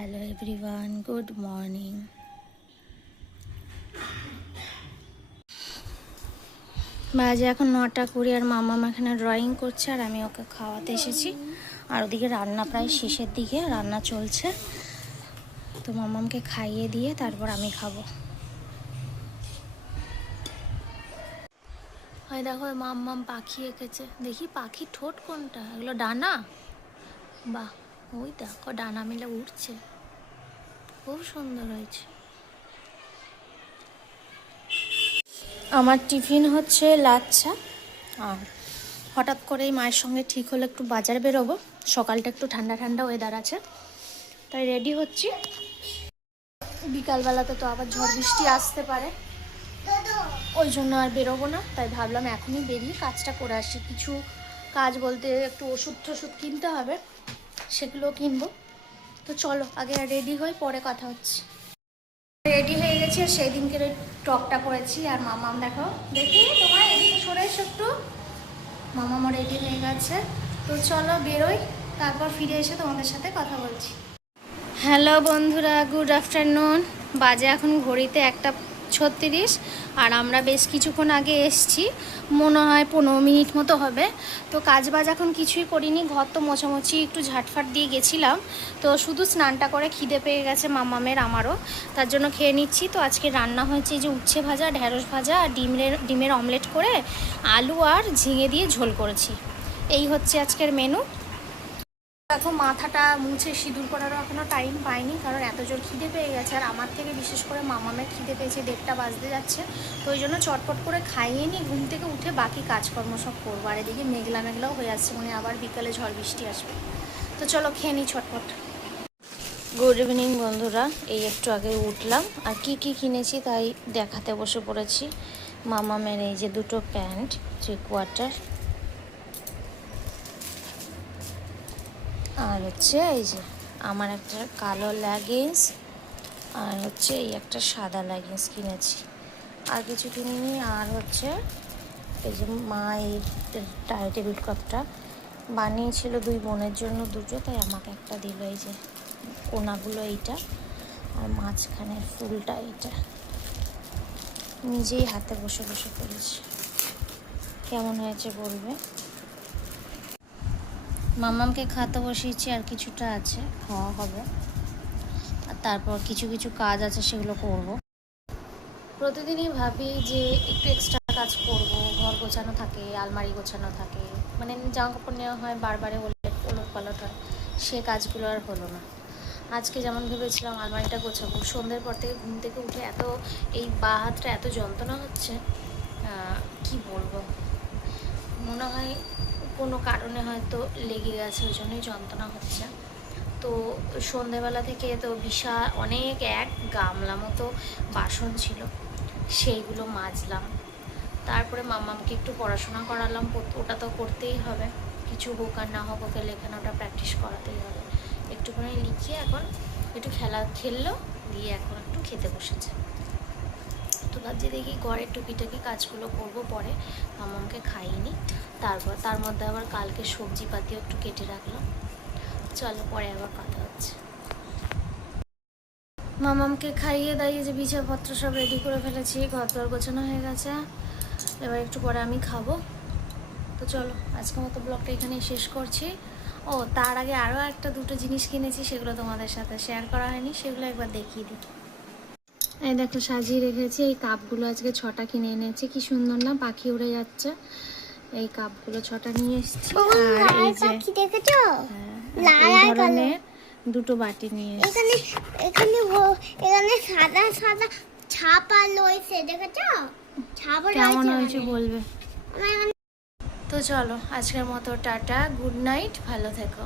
Hello everyone good morning বাজে এখন নটা কুড়ি আর মামাম এখানে ড্রয়িং করছে আর আমি ওকে খাওয়াতে এসেছি। আর ওদিকে রান্না প্রায় শেষের দিকে, রান্না চলছে। তো মামামকে খাইয়ে দিয়ে তারপর আমি খাব। হয় দেখো মাম্মাম পাখি এঁকেছে। দেখি পাখি ঠোঁট কোনটা? এগুলো ডানা? বাহ। ওই দেখো, ডানা মিলে উঠছে খুব সুন্দর হয়েছে। আমার টিফিন হচ্ছে লাচ্ছা। আর হঠাৎ করেই মায়ের সঙ্গে ঠিক হলো একটু বাজার বেরোবো। সকালটা একটু ঠান্ডা ঠান্ডা ওয়েদার আছে। তাই রেডি হচ্ছি। বিকালবেলাতে তো আবার ঝড় বৃষ্টি আসতে পারে। ওই জন্য আর বেরোবো না। তাই ভাবলাম এখনই বেরিয়ে কাজটা করে আসি। কিছু কাজ বলতে একটু ওষুধ টষুধ কিনতে হবে। সেগুলো কিনবো। তো চলো, আগে রেডি হয়ে পরে কথা হচ্ছে। রেডি হয়ে গেছি আর সেই দিনকে ওই টকটা করেছি আর মামাম দেখো, দেখি তোমার এদিকে সরে এসো একটু। মামামও রেডি হয়ে গেছে। তো চলো বেরোই, তারপর ফিরে এসে তোমাদের সাথে কথা বলছি। হ্যালো বন্ধুরা গুড আফটারনুন বাজে এখন ঘড়িতে একটা ছত্রিশ, আর আমরা বেশ কিছুক্ষণ আগে এসছি। মনে হয় পনেরো মিনিট মতো হবে। তো কাজ বাজ এখন কিছুই করিনি, ঘর তো মোছামুছি একটু ঝাটফাট দিয়ে গেছিলাম। তো শুধু স্নানটা করে খিদে পেয়ে গেছে মামামের, আমারও। তার জন্য খেয়ে নিচ্ছি। তো আজকে রান্না হয়েছে যে উচ্ছে ভাজা ঢ্যাঁড়স ভাজা, আর ডিমের ডিমের অমলেট করে আলু আর ঝিঙে দিয়ে ঝোল করেছি। এই হচ্ছে আজকের মেনু এখন মাথাটা মুছে সিঁদুর করারও এখনও টাইম পাইনি, কারণ এত জোর খিদে পেয়ে গেছে। আর আমার থেকে বিশেষ করে মামামের খিদে পেয়েছে, দেড়টা বাজতে যাচ্ছে। তো ওই জন্য চটপট করে খাইয়ে নিই, ঘুম থেকে উঠে বাকি কাজকর্ম সব করব। আর এদিকে মেঘলা মেঘলাও হয়ে আসছে মানে আবার বিকালে ঝড় বৃষ্টি আসবে। তো চলো খেয়ে নিই চটপট। গুড ইভিনিং বন্ধুরা। এই একটু আগে উঠলাম। আর কি কি কিনেছি তাই দেখাতে বসে পড়েছি। মামামের এই যে দুটো প্যান্ট থ্রি কোয়ার্টার আর হচ্ছে এই যে আমার একটা কালো লেগিংস আর হচ্ছে এই একটা সাদা লেগিংস কিনেছি। আর কিছু কিনিনি, আর হচ্ছে এই যে মা এই টেবিল কাপটা বানিয়েছিল দুই বোনের জন্য দুটো, তাই আমাকে একটা দিল এই যে কোনাগুলো এইটা আর মাঝখানে ফুলটা এইটা। নিজেই হাতে বসে বসে করেছি। কেমন হয়েছে বলবে? মামামকে খাতে বসিয়েছি, আর কিছুটা আছে, খাওয়া হবে। আর তারপর কিছু কিছু কাজ আছে, সেগুলো করব। প্রতিদিনই ভাবি যে একটু এক্সট্রা কাজ করব, ঘর গোছানো থাকে, আলমারি গোছানো থাকে। মানে জামা কাপড় নেওয়া হয়, বারবারে ওলট পালট হয়, সে কাজগুলো আর হলো না। আজকে যেমন ভেবেছিলাম আলমারিটা গোছাবো, সন্ধ্যের পর থেকে ঘুম থেকে উঠে এত এই বা হাতটা এত যন্ত্রণা হচ্ছে কি বলব? মনে হয় কোনো কারণে হয়তো লেগে গেছে, ওই জন্যই যন্ত্রণা হচ্ছে। তো সন্ধেবেলা থেকে তো বিশাল অনেক এক গামলা মতো বাসন ছিল, সেইগুলো মাজলাম। তারপরে মামামকে একটু পড়াশোনা করালাম ওটা তো করতেই হবে। কিছু হোক আর না হোক ওকে লেখানোটা প্র্যাকটিস করাতেই হবে। একটুখানি লিখিয়ে এখন একটু খেলা খেললো, দিয়ে এখন একটু খেতে বসেছে। তো ভাবছি দেখি ঘরের টুকিটাকি কাজগুলো করব পরে। মামামকে খাইনি তারপর, তার মধ্যে আবার কালকে সবজি পাতিও একটু কেটে রাখলাম। চলো পরে আবার কথা হচ্ছে। মামামকে খাইয়ে দাইয়ে যে বিছাপত্র সব রেডি করে ফেলেছি ঘর দর গোছানো হয়ে গেছে। এবার একটু পরে আমি খাব। তো চলো, আজকের মতো ব্লগটা এখানেই শেষ করছি। ও, তার আগে আরও একটা দুটো জিনিস কিনেছি, সেগুলো তোমাদের সাথে শেয়ার করা হয়নি, সেগুলো একবার দেখিয়ে দিই। এই দেখো সাজিয়ে রেখেছি এই কাপগুলো আজকে ছটা কিনে এনেছি। কি সুন্দর না পাখি উড়ে যাচ্ছে। এই কাপগুলো ছটা নিয়ে এসেছি। আর এই যে দেখেছ? হ্যাঁ, লাল। ধরনের দুটো বাটি নিয়ে এখানে এখানে এখানে সাদা সাদা ছাপা রয়েছে দেখেছ? ছাপা কেমন হয়েছে বলবে? তো চলো আজকের মতো টাটা গুড নাইট ভালো থেকো।